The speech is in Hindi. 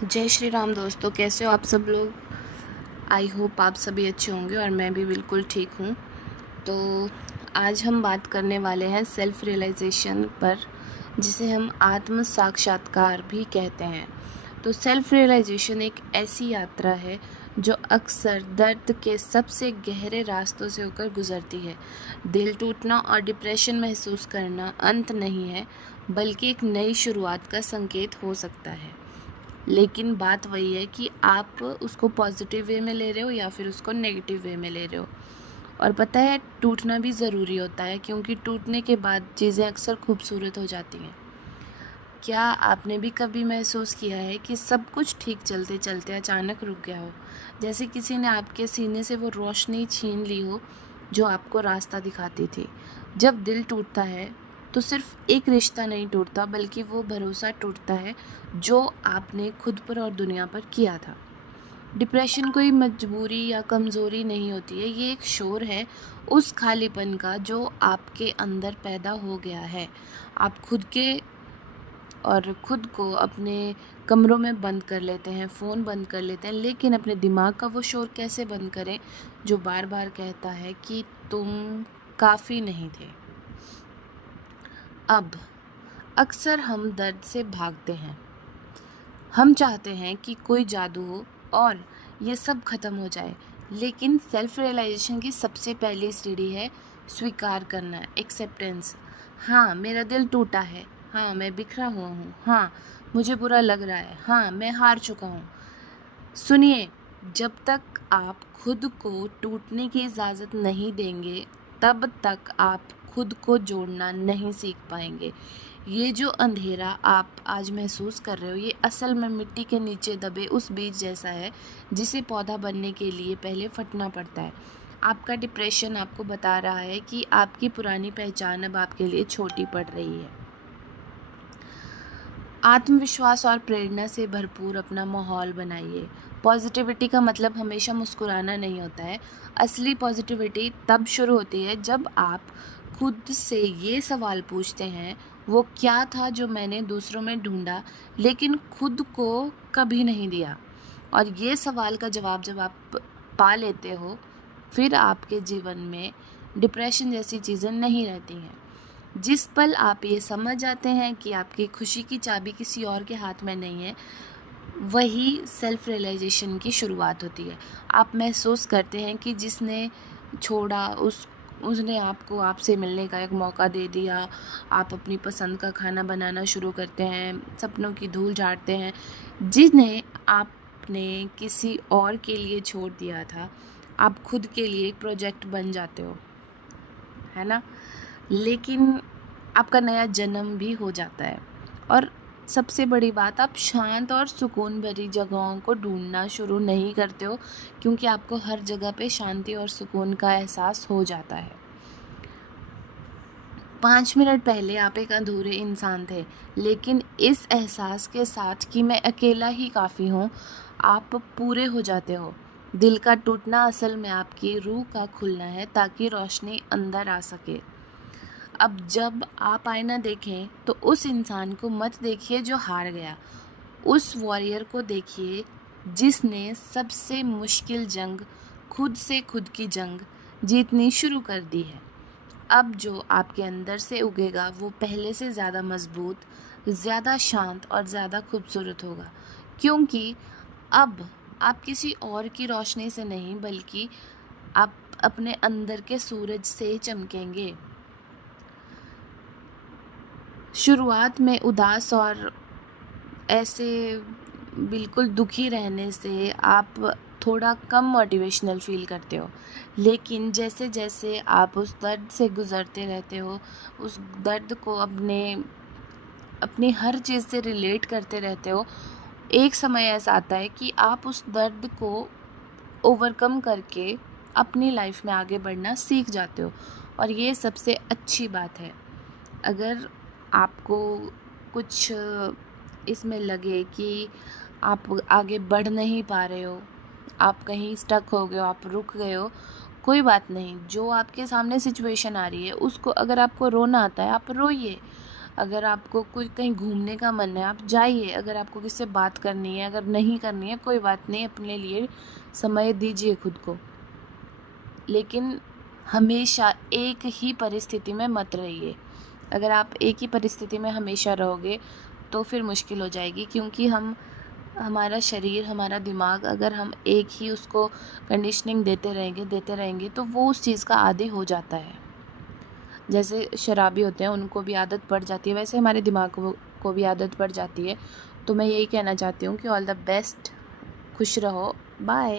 जय श्री राम दोस्तों, कैसे हो आप सब लोग। आई होप आप सभी अच्छे होंगे और मैं भी बिल्कुल ठीक हूँ। तो आज हम बात करने वाले हैं सेल्फ रियलाइजेशन पर, जिसे हम आत्म साक्षात्कार भी कहते हैं। तो सेल्फ रियलाइजेशन एक ऐसी यात्रा है जो अक्सर दर्द के सबसे गहरे रास्तों से होकर गुजरती है। दिल टूटना और डिप्रेशन महसूस करना अंत नहीं है, बल्कि एक नई शुरुआत का संकेत हो सकता है। लेकिन बात वही है कि आप उसको पॉजिटिव वे में ले रहे हो या फिर उसको नेगेटिव वे में ले रहे हो। और पता है, टूटना भी ज़रूरी होता है, क्योंकि टूटने के बाद चीज़ें अक्सर खूबसूरत हो जाती हैं। क्या आपने भी कभी महसूस किया है कि सब कुछ ठीक चलते चलते अचानक रुक गया हो, जैसे किसी ने आपके सीने से वो रोशनी छीन ली हो जो आपको रास्ता दिखाती थी। जब दिल टूटता है तो सिर्फ एक रिश्ता नहीं टूटता, बल्कि वो भरोसा टूटता है जो आपने खुद पर और दुनिया पर किया था। डिप्रेशन कोई मजबूरी या कमज़ोरी नहीं होती है, ये एक शोर है उस खालीपन का जो आपके अंदर पैदा हो गया है। आप खुद को अपने कमरों में बंद कर लेते हैं, फ़ोन बंद कर लेते हैं, लेकिन अपने दिमाग का वो शोर कैसे बंद करें जो बार बार कहता है कि तुम काफ़ी नहीं थे। अब अक्सर हम दर्द से भागते हैं। हम चाहते हैं कि कोई जादू हो और ये सब ख़त्म हो जाए, लेकिन सेल्फ रियलाइजेशन की सबसे पहली सीढ़ी है स्वीकार करना, एक्सेप्टेंस। हाँ, मेरा दिल टूटा है। हाँ, मैं बिखरा हुआ हूँ। हाँ, मुझे बुरा लग रहा है। हाँ, मैं हार चुका हूँ। सुनिए, जब तक आप खुद को टूटने की इजाज़त नहीं देंगे, तब तक आप खुद को जोड़ना नहीं सीख पाएंगे। ये जो अंधेरा आप आज महसूस कर रहे हो, ये असल में मिट्टी के नीचे दबे उस बीज जैसा है जिसे पौधा बनने के लिए पहले फटना पड़ता है। आपका डिप्रेशन आपको बता रहा है कि आपकी पुरानी पहचान अब आपके लिए छोटी पड़ रही है। आत्मविश्वास और प्रेरणा से भरपूर अपना माहौल बनाइए। पॉजिटिविटी का मतलब हमेशा मुस्कुराना नहीं होता है। असली पॉजिटिविटी तब शुरू होती है जब आप खुद से ये सवाल पूछते हैं, वो क्या था जो मैंने दूसरों में ढूंढा लेकिन खुद को कभी नहीं दिया। और ये सवाल का जवाब जब आप पा लेते हो, फिर आपके जीवन में डिप्रेशन जैसी चीज़ें नहीं रहती हैं। जिस पल आप ये समझ जाते हैं कि आपकी खुशी की चाबी किसी और के हाथ में नहीं है, वही सेल्फ रियलाइजेशन की शुरुआत होती है। आप महसूस करते हैं कि जिसने छोड़ा उसने आपको आपसे मिलने का एक मौका दे दिया। आप अपनी पसंद का खाना बनाना शुरू करते हैं, सपनों की धूल झाड़ते हैं। जिन्हें आपने किसी और के लिए छोड़ दिया था, आप खुद के लिए एक प्रोजेक्ट बन जाते हो, है ना। लेकिन आपका नया जन्म भी हो जाता है। और सबसे बड़ी बात, आप शांत और सुकून भरी जगहों को ढूंढना शुरू नहीं करते हो, क्योंकि आपको हर जगह पे शांति और सुकून का एहसास हो जाता है। 5 मिनट पहले आप एक अधूरे इंसान थे, लेकिन इस एहसास के साथ कि मैं अकेला ही काफ़ी हूँ, आप पूरे हो जाते हो। दिल का टूटना असल में आपकी रूह का खुलना है, ताकि रोशनी अंदर आ सके। अब जब आप आईना देखें तो उस इंसान को मत देखिए जो हार गया। उस वॉरियर को देखिए जिसने सबसे मुश्किल जंग, खुद से खुद की जंग जीतनी शुरू कर दी है। अब जो आपके अंदर से उगेगा वो पहले से ज़्यादा मजबूत, ज़्यादा शांत और ज़्यादा खूबसूरत होगा, क्योंकि अब आप किसी और की रोशनी से नहीं, बल्कि आप अपने अंदर के सूरज से चमकेंगे। शुरुआत में उदास और ऐसे बिल्कुल दुखी रहने से आप थोड़ा कम मोटिवेशनल फ़ील करते हो, लेकिन जैसे जैसे आप उस दर्द से गुज़रते रहते हो, उस दर्द को अपनी हर चीज़ से रिलेट करते रहते हो, एक समय ऐसा आता है कि आप उस दर्द को ओवरकम करके अपनी लाइफ में आगे बढ़ना सीख जाते हो। और ये सबसे अच्छी बात है। अगर आपको कुछ इसमें लगे कि आप आगे बढ़ नहीं पा रहे हो, आप कहीं स्टक हो गए हो, आप रुक गए हो, कोई बात नहीं। जो आपके सामने सिचुएशन आ रही है उसको, अगर आपको रोना आता है आप रोइए। अगर आपको कोई कहीं घूमने का मन है, आप जाइए। अगर आपको किसी से बात करनी है, अगर नहीं करनी है, कोई बात नहीं, अपने लिए समय दीजिए खुद को। लेकिन हमेशा एक ही परिस्थिति में मत रहिए। अगर आप एक ही परिस्थिति में हमेशा रहोगे तो फिर मुश्किल हो जाएगी, क्योंकि हमारा शरीर, हमारा दिमाग, अगर हम एक ही उसको कंडीशनिंग देते रहेंगे तो वो उस चीज़ का आदी हो जाता है। जैसे शराबी होते हैं, उनको भी आदत पड़ जाती है, वैसे हमारे दिमाग को भी आदत पड़ जाती है। तो मैं यही कहना चाहती हूँ कि ऑल द बेस्ट, खुश रहो, बाय।